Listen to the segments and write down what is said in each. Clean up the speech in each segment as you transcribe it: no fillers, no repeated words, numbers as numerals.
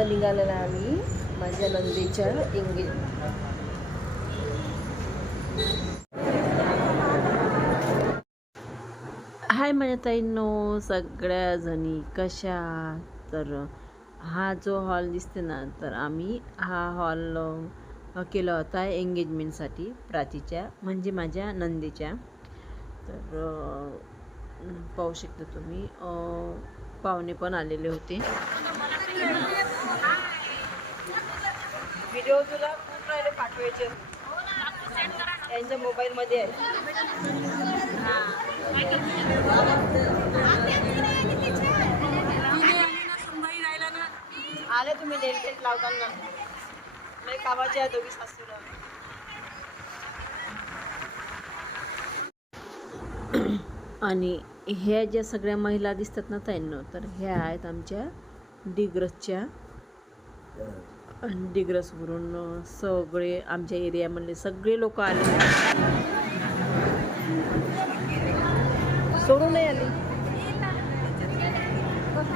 आता निघालेला आम्ही माझ्या नंदीच्या एंगेज. हाय माझ्या ताईंनो, सगळ्या जणी कशा. तर हा जो हॉल दिसते ना, तर आम्ही हा हॉल केला होता एंगेजमेंटसाठी प्राचीच्या, म्हणजे माझ्या नंदीच्या. तर पाहू शकता तुम्ही, पाहुणे पण आलेले होते. व्हिडिओ तुला खूप राहिले पाठवायचे त्यांच्या मोबाईलमध्ये आहे. आले तुम्ही नेलपेंट लावताना लय कामाचे आहे दोघी सासूला. आणि ह्या ज्या सगळ्या महिला दिसतात ना ताईंनो, तर ह्या आहेत आमच्या डिग्रसच्या. डिग्रसवरून सगळे आमच्या एरियामधले सगळे लोक आले. सोडून नाही आली,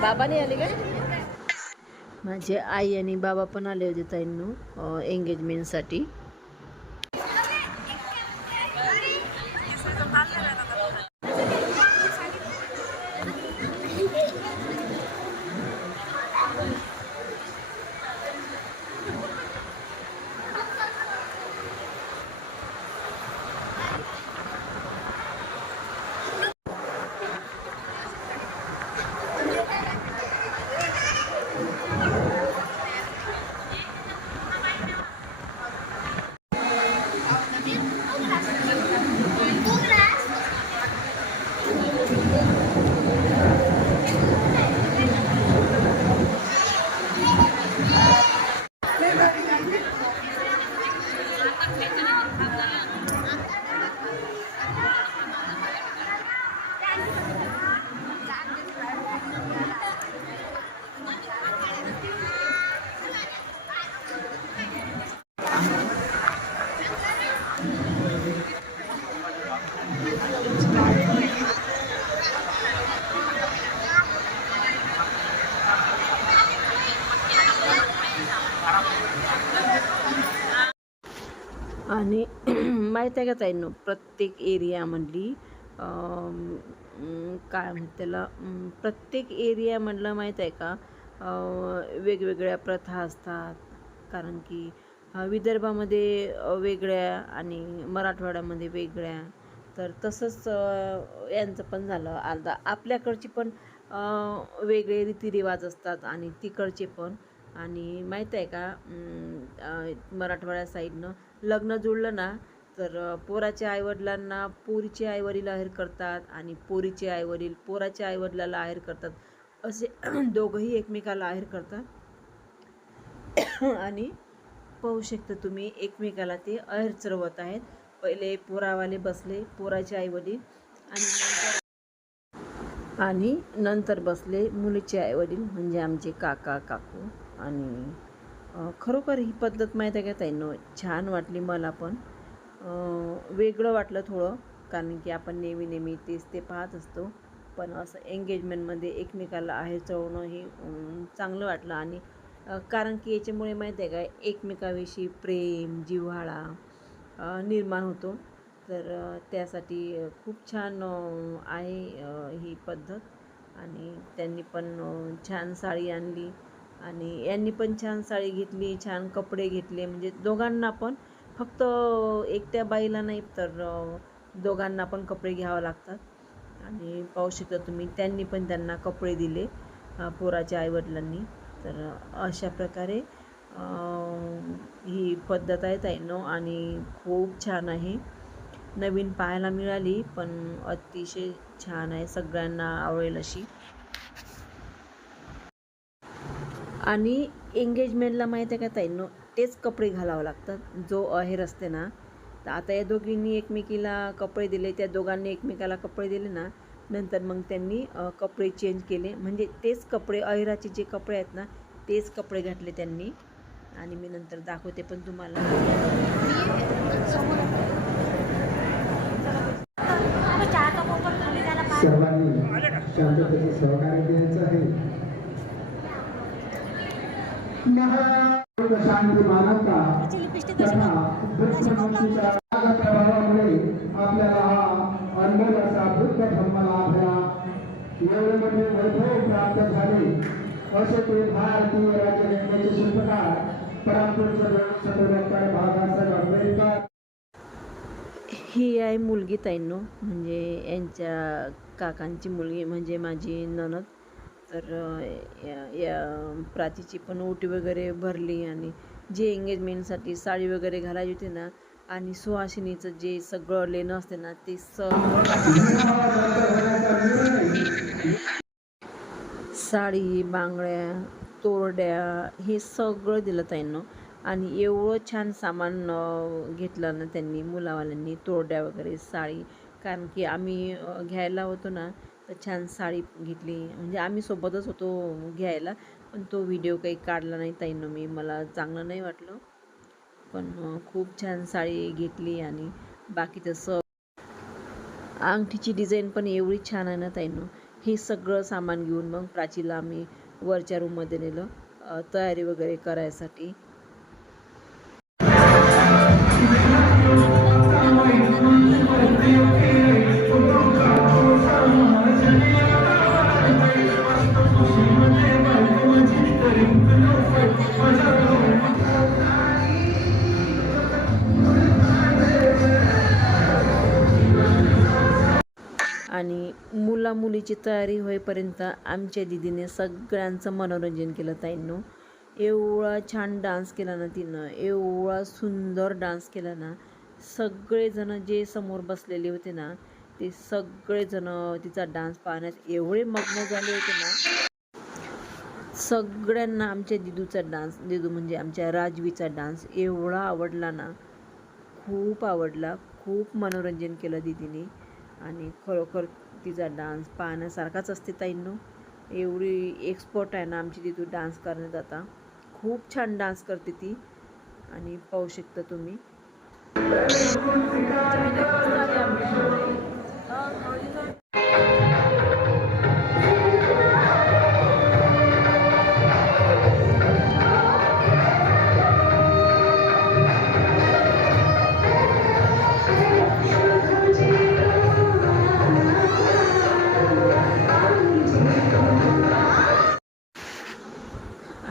बाबा नाही आले काय. माझे आई आणि बाबा पण आले होते ताईंनो एंगेजमेंटसाठी. आणि माहीत आहे का ताईंनो, प्रत्येक एरियामधली काय म्हणते त्याला, प्रत्येक एरियामधलं माहीत आहे का, वेगवेगळ्या प्रथा असतात. कारण की विदर्भामध्ये वेगळ्या आणि मराठवाड्यामध्ये वेगळ्या. तर तसंच यांचं पण झालं. आता आपल्याकडची पण वेगळे रीतिरिवाज असतात आणि तिकडचे पण. आणि माहीत आहे का, मराठवाड्या साईडनं लग्न जुळलं ना, तर पोराच्या आईवडिलांना पोरीचे आईवडील आहेर करतात आणि पोरीचे आईवडील पोराच्या आईवडिलाला आहेर करतात. असे दोघंही एकमेकाला आहेर करतात. आणि पाहू शकता तुम्ही, एकमेकाला ते आहेर चढवत आहेत. पहिले पोरावाले बसले, पोराचे आईवडील, आणि नंतर बसले मुलीचे आईवडील, म्हणजे आमचे काका काकू. आणि खरोखर ही पद्धत माहीत आहे का ताईंनो, छान वाटली मला पण. वेगळं वाटलं थोडं, कारण की आपण नेहमी तेच ते पाहत असतो. पण असं एंगेजमेंटमध्ये एकमेकाला आहेर चढवणं हे चांगलं वाटलं. आणि कारण की याच्यामुळे माहीत आहे का, एकमेकाविषयी प्रेम जिव्हाळा निर्माण होतो. तर त्यासाठी खूप छान आहे ही पद्धत. आणि त्यांनी पण छान साडी आणली आणि यांनी पण छान साडी घेतली, छान कपडे घेतले. म्हणजे दोघांना पण, फक्त एकट्या बाईला नाही, तर दोघांना पण कपडे घ्यावे लागतात. आणि पाहू शकता तुम्ही, त्यांनी पण त्यांना कपडे दिले पोराच्या आईवडिलांनी. तर अशा प्रकारे ही पद्धत आहे ताईंनो, आणि खूप छान आहे. नवीन पाहायला मिळाली, पण अतिशय छान आहे, सगळ्यांना आवडेल अशी. आणि एंगेजमेंटला माहीत आहे का ताईंनो, तेच कपडे घालावं लागतात जो आहेर असते ना. तर आता या दोघींनी एकमेकीला कपडे दिले, त्या दोघांनी एकमेकाला कपडे दिले ना, नंतर मग त्यांनी कपडे चेंज केले. म्हणजे तेच कपडे, अहिराचे जे कपडे आहेत ना, तेच कपडे घातले त्यांनी. आणि मी नंतर दाखवते पण तुम्हाला. सर्वांनी शांततेचे सहकार्य द्यायचं आहे. शांती मानवता तथा बुद्धमुक्तीच्या प्रभावामुळे आपल्याला हा अनमोल असा बुद्ध धम्म लाभला. एवढे मोठे वैभव प्राप्त झाले असे ते भारतीय राज्यघटनेचे शिल्पकार परमपूज्य डॉक्टर बाबासाहेब आंबेडकर. ही आहे मुलगी ताईंनो, म्हणजे यांच्या काकांची मुलगी, म्हणजे माझी नणद. तर या प्राचीची पण ओटी वगैरे भरली आणि जे एंगेजमेंटसाठी साडी वगैरे घालायची होती ना, आणि सुहासिनीचं जे सगळं लेणं असते ना, ते साडी, बांगड्या, तोरड्या हे सगळं दिलं ताईंनो. आणि एवढं छान सामान घेतलं ना त्यांनी, मुलावाल्यांनी, तोरड्या वगैरे, साडी. कारण की आम्ही घ्यायला होतो ना, तर छान साडी घेतली. म्हणजे आम्ही सोबतच होतो घ्यायला, पण तो व्हिडिओ काही काढला नाही ताईंनो मी, मला चांगलं नाही वाटलं. पण खूप छान साडी घेतली. आणि बाकीचं अंगठीची डिझाईन पण एवढी छान आहे ना ताईंनो. हे सगळं सामान घेऊन मग प्राचीला आम्ही वरच्या रूममध्ये नेलं तयारी वगैरे करायसाठी. आणि मुलीची तयारी होईपर्यंत आमच्या दीदीने सगळ्यांचं मनोरंजन केलं ताईंनो. एवढा छान डान्स केला ना तिनं, एवढा सुंदर डान्स केला ना. सगळेजण जे समोर बसलेले होते ना, ते सगळेजण तिचा डान्स पाहण्यात एवढे मग्न झाले होते ना. सगळ्यांना आमच्या दिदूचा डान्स, दिदू म्हणजे आमच्या राजवीचा डान्स एवढा आवडला ना, खूप आवडला. खूप मनोरंजन केलं दीदीने. आणि खरोखर तिचा डान्स पाहण्यासारखाच असते ताईंनो. एवढी एक्सपर्ट आहे ना आमची दिदू डान्स करण्यात. आता खूप छान डान्स करते ती, आणि पाहू शकता तुम्ही.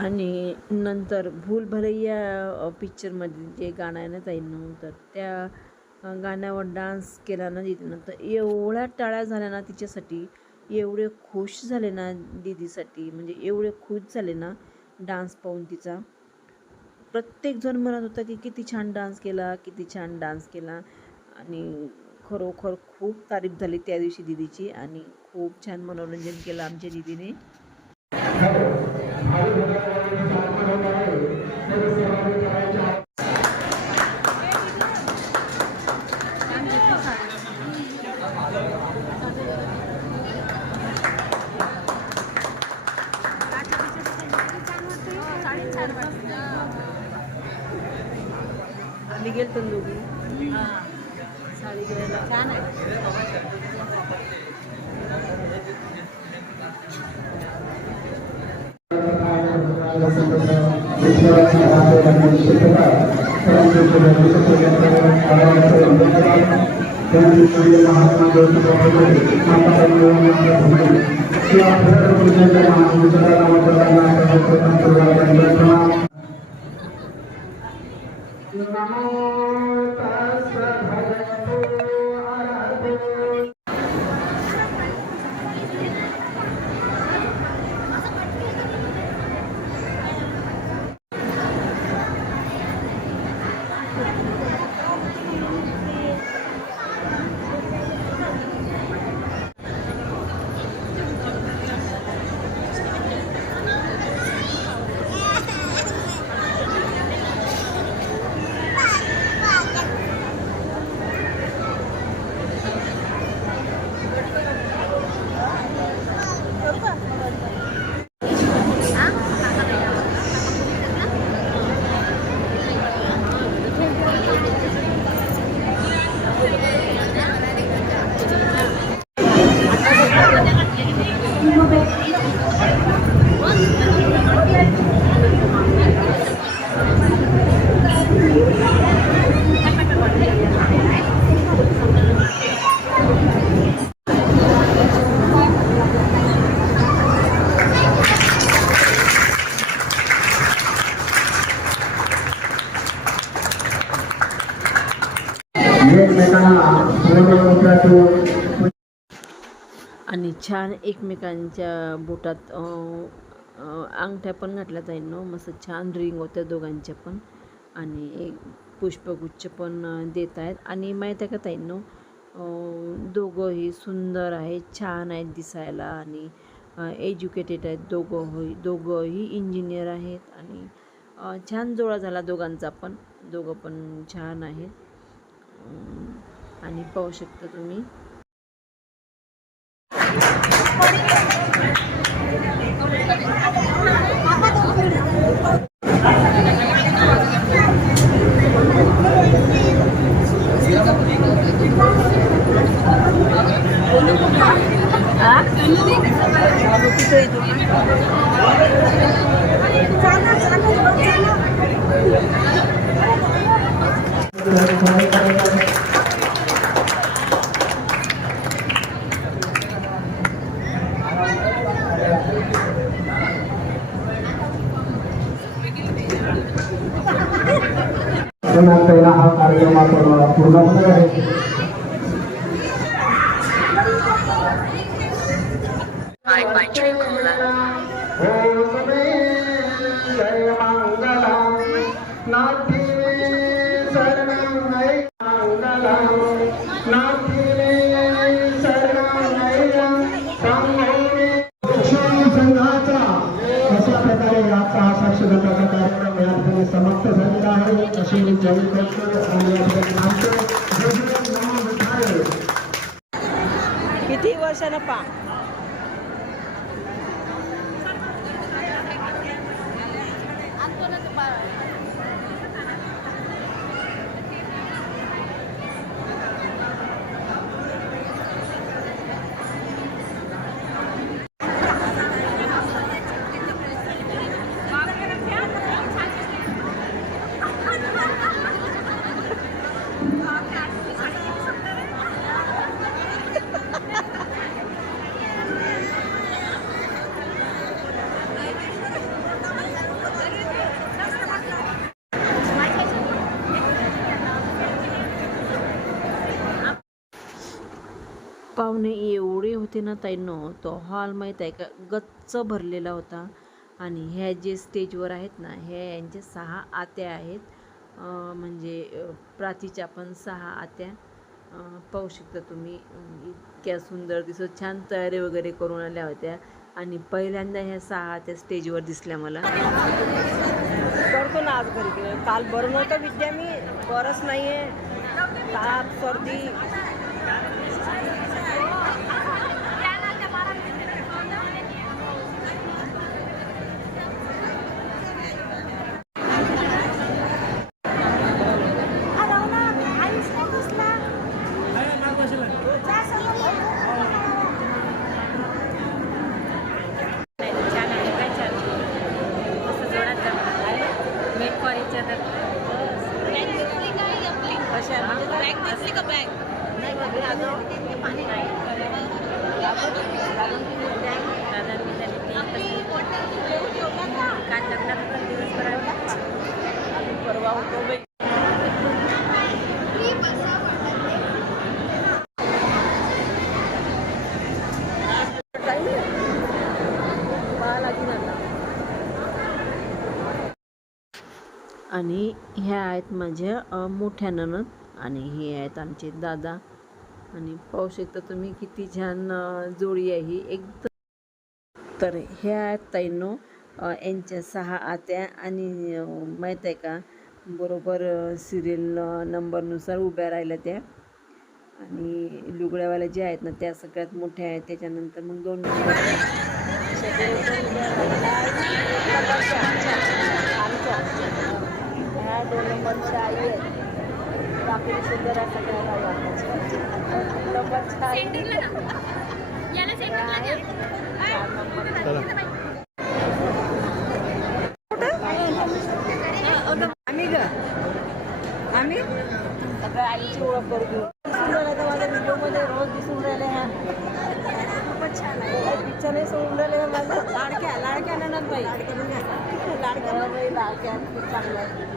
आणि नंतर भूल भुलैया पिक्चरमध्ये जे गाणं आहे ना ताईंनो, तर त्या गाण्यावर डान्स केला ना दीदीनं, तर एवढ्या टाळ्या झाल्या ना तिच्यासाठी, एवढे खुश झाले ना दीदीसाठी, म्हणजे एवढे खुश झाले ना डान्स पाहून तिचा. प्रत्येकजण म्हणत होता की किती छान डान्स केला, किती छान डान्स केला. आणि खरोखर खूप तारीफ झाली त्या दिवशी दीदीची, आणि खूप छान मनोरंजन केलं आमच्या दीदीने. आम्ही गेलतो दोघी साडी घ्यायला. छान आहे. आणि छान एकमेकांच्या बोटात अंगठ्या पण घातल्या ताईंनो. मस्त छान रिंग होत्या दोघांच्या पण. आणि एक पुष्पगुच्छ पण देत आहेत. आणि माहीत आहे का ताईंनो, दोघंही सुंदर आहेत, छान आहेत दिसायला आणि एज्युकेटेड आहेत. दोघंही इंजिनियर आहेत आणि छान जोडा झाला दोघांचा पण. दोघं पण छान आहेत. आणि पाहू शकता तुम्ही. पहिला हा कार्यक्रम आपण पूर्ण होणार आहे. संघाचा अशा प्रकारे आजचा हा साक्षरताचा कार्यक्रम या ठिकाणी समाप्त झालेला आहे. असे मी जाहीर करतो आणि या ठिकाणी किती वर्षानं पा पाहुणे एवढे होते ना ताईंनो, तो हॉल माहीत आहे का गच्च भरलेला होता. आणि ह्या जे स्टेजवर आहेत ना, ह्या यांच्या 6 आत्या आहेत. म्हणजे प्राचीच्या पण 6 आत्या. पाहू शकता तुम्ही. इतक्या सुंदर दिसत, छान तयारी वगैरे करून आल्या होत्या. आणि पहिल्यांदा ह्या 6 आत्या स्टेजवर दिसल्या मला. करतो ना आज घरी. काल बरं नव्हतं विद्या, मी बरंच नाही आहे, ताप सर्दी. आणि ह्या आहेत माझ्या मोठ्या नणंद आणि हे आहेत आमचे दादा. आणि पाहू शकता तुम्ही किती छान जोडी आहे ही एकदम. तर ह्या आहेत ताईंनो यांच्या 6 आत्या. आणि माहीत आहे का, बरोबर सिरियल नंबरनुसार उभ्या राहिल्या त्या. आणि लुगड्यावाल्या ज्या आहेत ना, त्या सगळ्यात मोठ्या आहेत. त्याच्यानंतर मग 2 नंबरच्या आई आहेत. बाकी सुंदर आम्ही सगळ्या आईची ओळख करू घेऊ. दिसून राहिल्या तर माझ्या व्हिडिओमध्ये रोज दिसून राहिले. ह्या खूपच छान आहे. पिक्चर नाही सोडून राहिले माझं. लाडक्या नणंदबाई. लाडक्या खूप चांगलं आहे.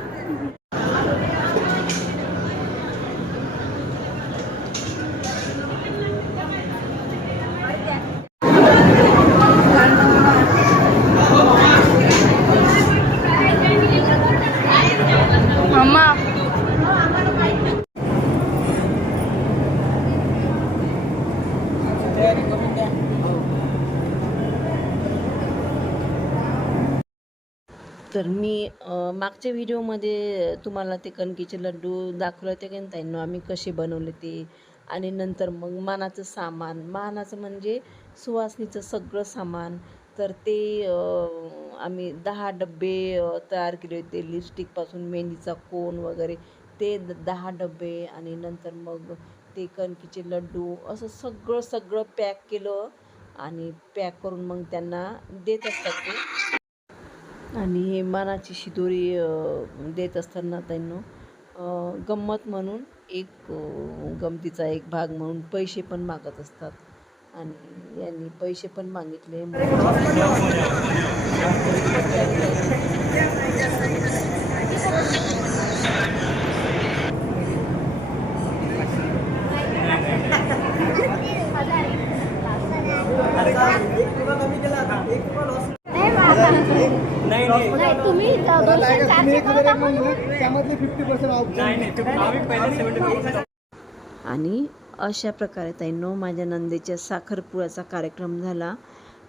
तर मी मागच्या व्हिडिओमध्ये तुम्हाला ते कणकीचे लड्डू दाखवले होते की ताईंनो आम्ही कसे बनवले ते. आणि नंतर मग मानाचं सामान, मानाचं म्हणजे सुवासिनीचं सगळं सामान. तर ते आम्ही 10 डब्बे तयार केले होते. लिपस्टिकपासून मेहंदीचा कोन वगैरे ते 10 डब्बे. आणि नंतर मग ते कणकीचे लड्डू असं सगळं सगळं पॅक केलं आणि पॅक करून मग त्यांना देत असतात ते. आणि हे मानाची शिदोरी देत असताना त्यांना गंमत म्हणून एक गमतीचा एक भाग म्हणून पैसे पण मागत असतात. आणि यांनी पैसे पण मागितले. नाही तुम्ही त्यामधले 50% ऑफ. आणि अशा प्रकारे ताईंनो माझ्या नंदेच्या साखरपुड्याचा कार्यक्रम झाला.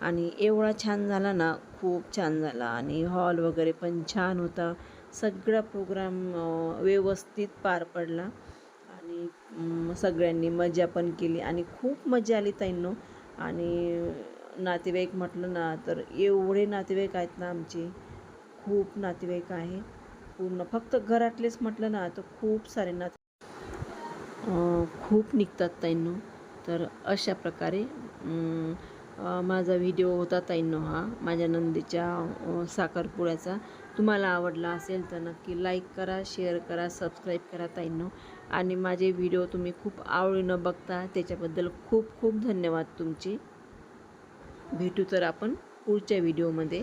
आणि एवढा छान झाला ना, खूप छान झाला. आणि हॉल वगैरे पण छान होता. सगळा प्रोग्राम व्यवस्थित पार पडला. आणि सगळ्यांनी मजा पण केली आणि खूप मजा आली ताईंनो. आणि नातेवाईक म्हटलं ना तर एवढे नातेवाईक आहेत ना आमचे, खूप नातेवाईक आहे. पूर्ण फक्त घरातलेच म्हटलं ना तर खूप सारे खूप निघतात ताईंनो. तर अशा प्रकारे माझा व्हिडिओ होता ताईंनो हा माझ्या नंदेच्या साखरपुड्याचा. तुम्हाला आवडला असेल तर नक्की लाईक करा, शेअर करा, सबस्क्राईब करा ताईंनो. आणि माझे व्हिडिओ तुम्ही खूप आवडीनं बघता त्याच्याबद्दल खूप खूप धन्यवाद तुमचे. भेटू तर आपण पुढच्या व्हिडिओमध्ये.